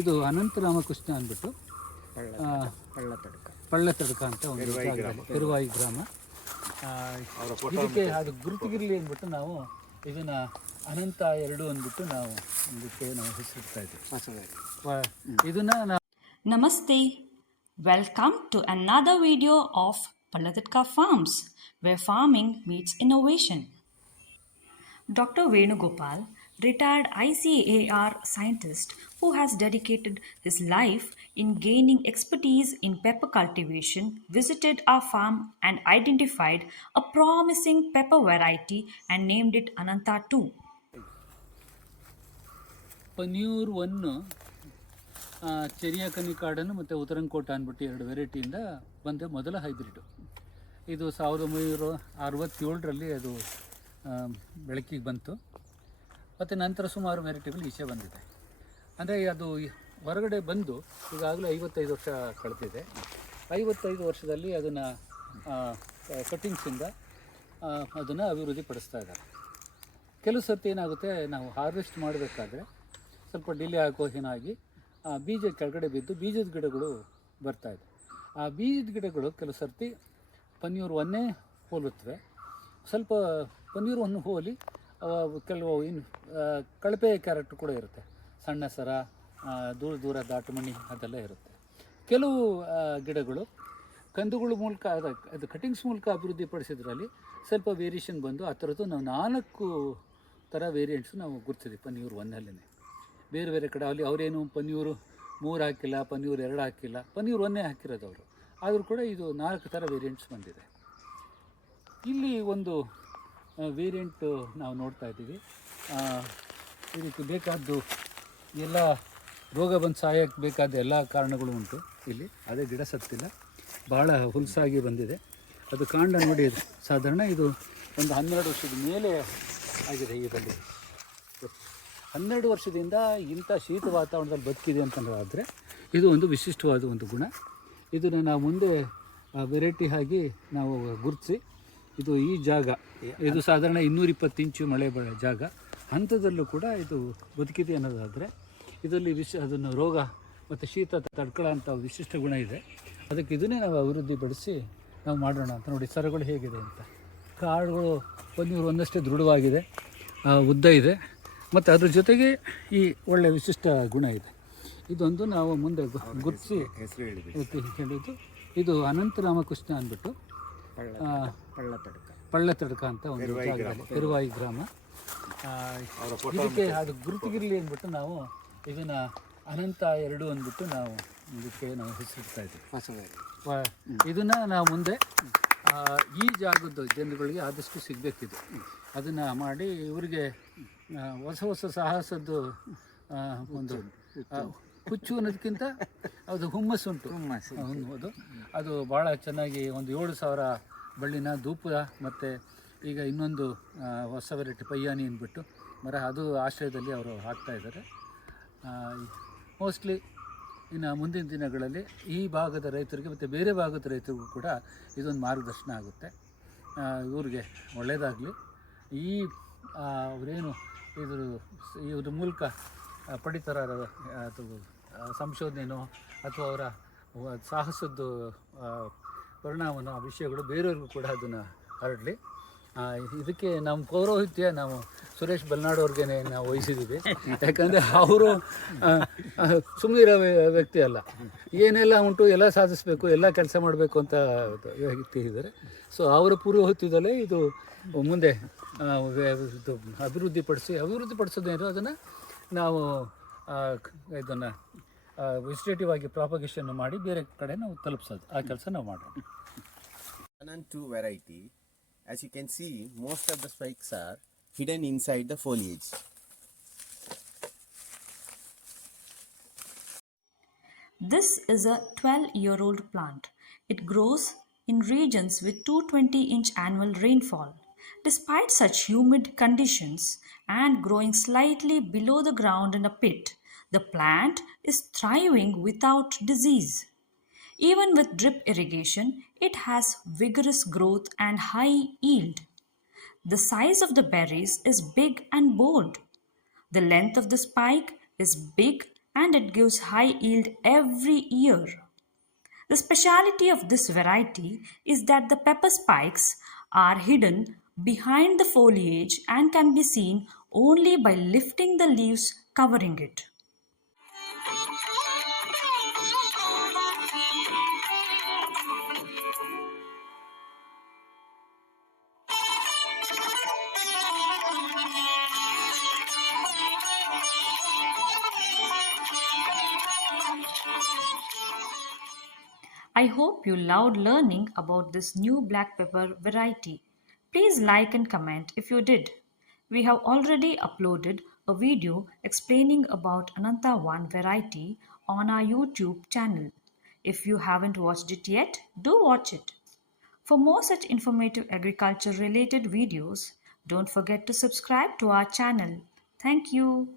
ಇದು ಅನಂತ ರಾಮಕೃಷ್ಣ ಅಂದ್ಬಿಟ್ಟು ಪಳ್ಳತಡ್ಕ ಅಂತ ಒಂದು ಜಾಗದಲ್ಲಿ ಪೆರುವಾಯಿ ಗ್ರಾಮ. ಇದಕ್ಕೆ ಅದು ಗುರುತಿಗಿರಲಿ ಅಂದ್ಬಿಟ್ಟು ನಾವು ಇದನ್ನು ಅನಂತ 2 ಅಂದ್ಬಿಟ್ಟು ನಾವು ಇದಕ್ಕೆ ನಾವು ಹೆಸರಿಡ್ತಾ ಇದ್ದೀವಿ. ಇದನ್ನು Namaste. Welcome to another video of Pallatatka Farms, where farming meets innovation. Dr. Venugopal, retired ICAR scientist who has dedicated his life in gaining expertise in pepper cultivation, visited our farm and identified a promising pepper variety and named it Ananta 2. Paneer 1 ಚೆರಿಯಾಕನಿ ಕಾಡನ್ನು ಮತ್ತು ಉತ್ತರಂಕೋಟ ಅಂದ್ಬಿಟ್ಟು 2 ವೆರೈಟಿಯಿಂದ ಬಂದ ಮೊದಲ hybrid. ಇದು 1967ರಲ್ಲಿ ಅದು ಬೆಳಕಿಗೆ ಬಂತು. ಮತ್ತು ನಂತರ ಸುಮಾರು ವೆರೈಟಿಗಳು ಈಚೆ ಬಂದಿದೆ. ಅಂದರೆ ಅದು ಹೊರಗಡೆ ಬಂದು ಈಗಾಗಲೇ 55 ವರ್ಷ ಕಳೆದಿದೆ. 55 ವರ್ಷದಲ್ಲಿ ಅದನ್ನು ಕಟ್ಟಿಂಗ್ಸಿಂದ ಅದನ್ನು ಅಭಿವೃದ್ಧಿಪಡಿಸ್ತಾ ಇದ್ದಾರೆ. ಕೆಲವು ಸರ್ತಿ ಏನಾಗುತ್ತೆ, ನಾವು ಹಾರ್ವೆಸ್ಟ್ ಮಾಡಬೇಕಾದ್ರೆ ಸ್ವಲ್ಪ ಡಿಲೇ ಆಗಿ ಬೀಜ ಕೆಳಗಡೆ ಬಿದ್ದು ಬೀಜದ ಗಿಡಗಳು ಬರ್ತಾಯಿದೆ. ಆ ಬೀಜದ ಗಿಡಗಳು ಕೆಲವು ಸರ್ತಿ ಪನ್ನೀರ್ 1 ಹೋಲುತ್ತವೆ. ಸ್ವಲ್ಪ ಪನ್ನೀರ್ 1 ಹೋಲಿ ಕೆಲವು ಕಳಪೆ ಕ್ಯಾರೆಕ್ಟ್ ಕೂಡ ಇರುತ್ತೆ. ಸಣ್ಣ ಸರ, ದೂರ ದಾಟುಮಣಿ ಅದೆಲ್ಲ ಇರುತ್ತೆ. ಕೆಲವು ಗಿಡಗಳು ಕಂದುಗಳ ಮೂಲಕ ಅದು ಕಟಿಂಗ್ಸ್ ಮೂಲಕ ಅಭಿವೃದ್ಧಿಪಡಿಸಿದ್ರಲ್ಲಿ ಸ್ವಲ್ಪ ವೇರಿಯೇಷನ್ ಬಂದು ಆ ಥರದ್ದು ನಾವು 4 ಥರ ವೇರಿಯಂಟ್ಸು ನಾವು ಗುರ್ತಿದ್ವಿ ಪನ್ನೀರ್ 1 ಬೇರೆ ಬೇರೆ ಕಡೆ ಅಲ್ಲಿ ಅವರೇನು ಪನ್ನೀರು 3 ಹಾಕಿಲ್ಲ, ಪನ್ನೀರ್ 2 ಹಾಕಿಲ್ಲ, ಪನ್ನೀರ್ 1 ಹಾಕಿರೋದು ಅವರು. ಆದರೂ ಕೂಡ ಇದು 4 ಥರ ವೇರಿಯಂಟ್ಸ್ ಬಂದಿದೆ. ಇಲ್ಲಿ ಒಂದು ವೇರಿಯಂಟು ನಾವು ನೋಡ್ತಾ ಇದ್ದೀವಿ. ಇದಕ್ಕೆ ಬೇಕಾದ್ದು ಎಲ್ಲ ರೋಗ ಬಂದು ಸಾಯಕ್ಕೆ ಬೇಕಾದ ಎಲ್ಲ ಕಾರಣಗಳು ಉಂಟು ಇಲ್ಲಿ. ಅದೇ ಗಿಡ ಸತ್ತಿಲ್ಲ, ಭಾಳ ಹುಲ್ಸಾಗಿ ಬಂದಿದೆ. ಅದು ಕಾಂಡ ನೋಡಿ, ಇದು ಸಾಧಾರಣ ಇದು ಒಂದು 12 ವರ್ಷದ ಮೇಲೆ ಆಗಿದೆ. ಇದರಲ್ಲಿ 12 ವರ್ಷದಿಂದ ಇಂಥ ಶೀತ ವಾತಾವರಣದಲ್ಲಿ ಬದುಕಿದೆ ಅಂತಂದರೆ ಇದು ಒಂದು ವಿಶಿಷ್ಟವಾದ ಒಂದು ಗುಣ. ಇದನ್ನು ನಾವು ಮುಂದೆ ವೆರೈಟಿ ಆಗಿ ನಾವು ಗುರುತಿಸಿ, ಇದು ಈ ಜಾಗ ಇದು ಸಾಧಾರಣ 220 ಇಂಚು ಮಳೆ ಜಾಗ ಹಂತದಲ್ಲೂ ಕೂಡ ಇದು ಬದುಕಿದೆ ಅನ್ನೋದಾದರೆ ಇದರಲ್ಲಿ ಅದನ್ನು ರೋಗ ಮತ್ತು ಶೀತ ತಡ್ಕೊಳ್ಳೋ ಅಂಥ ವಿಶಿಷ್ಟ ಗುಣ ಇದೆ. ಅದಕ್ಕೆ ಇದನ್ನೇ ನಾವು ಅಭಿವೃದ್ಧಿಪಡಿಸಿ ನಾವು ಮಾಡೋಣ ಅಂತ. ನೋಡಿ ಸರಗಳು ಹೇಗಿದೆ ಅಂತ. ಕಾಡುಗಳು ಪನ್ನೀರ್ 1 ಅಷ್ಟೇ ದೃಢವಾಗಿದೆ, ಉದ್ದ ಇದೆ, ಮತ್ತು ಅದ್ರ ಜೊತೆಗೆ ಈ ಒಳ್ಳೆಯ ವಿಶಿಷ್ಟ ಗುಣ ಇದೆ. ಇದೊಂದು ನಾವು ಮುಂದೆ ಗುರುತಿಸಿ ಹೇಳಿದ್ದು. ಇದು ಅನಂತ ರಾಮಕೃಷ್ಣ ಅಂದ್ಬಿಟ್ಟು ಪಳ್ಳತಡ್ಕ ಅಂತ ಒಂದು ಜಾಗದಲ್ಲಿ ಪೆರುವಾಯಿ ಗ್ರಾಮ. ಇದಕ್ಕೆ ಅದು ಗುರುತಿಗಿರಲಿ ಅಂದ್ಬಿಟ್ಟು ನಾವು ಇದನ್ನು ಅನಂತ 2 ಅಂದ್ಬಿಟ್ಟು ನಾವು ಇದಕ್ಕೆ ನಾವು ಹೆಸರಿಡ್ತಾ ಇದ್ದೀವಿ. ಇದನ್ನು ನಾವು ಮುಂದೆ ಈ ಜಾಗದ ಜನಗಳಿಗೆ ಆದಷ್ಟು ಸಿಗಬೇಕಿದೆ. ಅದನ್ನು ಮಾಡಿ ಇವರಿಗೆ ಹೊಸ ಸಾಹಸದ್ದು ಒಂದು ಹುಚ್ಚು ಅನ್ನೋದಕ್ಕಿಂತ ಅದು ಹುಮ್ಮಸ್ಸುಂಟು ಅನ್ನೋದು. ಅದು ಭಾಳ ಚೆನ್ನಾಗಿ ಒಂದು 7,000 ಬಳ್ಳಿನ ಧೂಪ, ಮತ್ತು ಈಗ ಇನ್ನೊಂದು ಹೊಸ ವೆರೈಟಿ ಪಯ್ಯಾನಿ ಅಂದ್ಬಿಟ್ಟು ಮರ, ಅದು ಆಶ್ರಯದಲ್ಲಿ ಅವರು ಹಾಕ್ತಾಯಿದ್ದಾರೆ. ಮೋಸ್ಟ್ಲಿ ಇನ್ನು ಮುಂದಿನ ದಿನಗಳಲ್ಲಿ ಈ ಭಾಗದ ರೈತರಿಗೆ ಮತ್ತು ಬೇರೆ ಭಾಗದ ರೈತರಿಗೂ ಕೂಡ ಇದೊಂದು ಮಾರ್ಗದರ್ಶನ ಆಗುತ್ತೆ. ಇವ್ರಿಗೆ ಒಳ್ಳೆಯದಾಗಲಿ. ಈ ಅವರೇನು ಇದ್ರ ಮೂಲಕ ಪಡಿತರ ಅದು ಸಂಶೋಧನೆಯೋ ಅಥವಾ ಅವರ ಸಾಹಸದ್ದು ಪರಿಣಾಮನೋ ಆ ವಿಷಯಗಳು ಬೇರೆಯವ್ರಿಗೂ ಕೂಡ ಅದನ್ನು ಹರಡಲಿ. ಇದಕ್ಕೆ ನಮ್ಮ ಪೌರೋಹಿತ್ಯ ನಾವು ಸುರೇಶ್ ಬಲ್ನಾಡ್ ಅವ್ರಿಗೆ ನಾವು ವಹಿಸಿದ್ದೀವಿ. ಯಾಕಂದರೆ ಅವರು ಸುಮ್ಮನೆ ಇರೋ ವ್ಯಕ್ತಿ ಅಲ್ಲ, ಏನೆಲ್ಲ ಉಂಟು ಎಲ್ಲ ಸಾಧಿಸಬೇಕು, ಎಲ್ಲ ಕೆಲಸ ಮಾಡಬೇಕು ಅಂತ ವ್ಯಕ್ತಿ ಇದ್ದಾರೆ. ಸೊ ಅವರ ಪೂರ್ವಹಿತ್ಯದಲ್ಲೇ ಇದು ಮುಂದೆ ಇದು ಅಭಿವೃದ್ಧಿಪಡಿಸೋದೇನು ಅದನ್ನು ನಾವು ಇದನ್ನು ವೆಜಿಟೇಟಿವ್ ಆಗಿ ಪ್ರಾಪಗೇಷನ್ ಮಾಡಿ ಬೇರೆ ಕಡೆ ನಾವು ತಲುಪಿಸೋದು, ಆ ಕೆಲಸ ನಾವು ಮಾಡೋಣ. Ananta 2 variety, as you can see, most of the spikes are hidden inside the foliage. This is a 12-year-old plant. It grows in regions with 220-inch annual rainfall. Despite such humid conditions and growing slightly below the ground in a pit, the plant is thriving without disease. Even with drip irrigation, it has vigorous growth and high yield. The size of the berries is big and bold. The length of the spike is big and it gives high yield every year. The speciality of this variety is that the pepper spikes are hidden behind the foliage and can be seen only by lifting the leaves covering it. I hope you loved learning about this new black pepper variety. Please like and comment if you did. We have already uploaded a video explaining about Ananta 1 variety on our YouTube channel. If you haven't watched it yet, do watch it. For more such informative agriculture related videos, don't forget to subscribe to our channel. Thank you.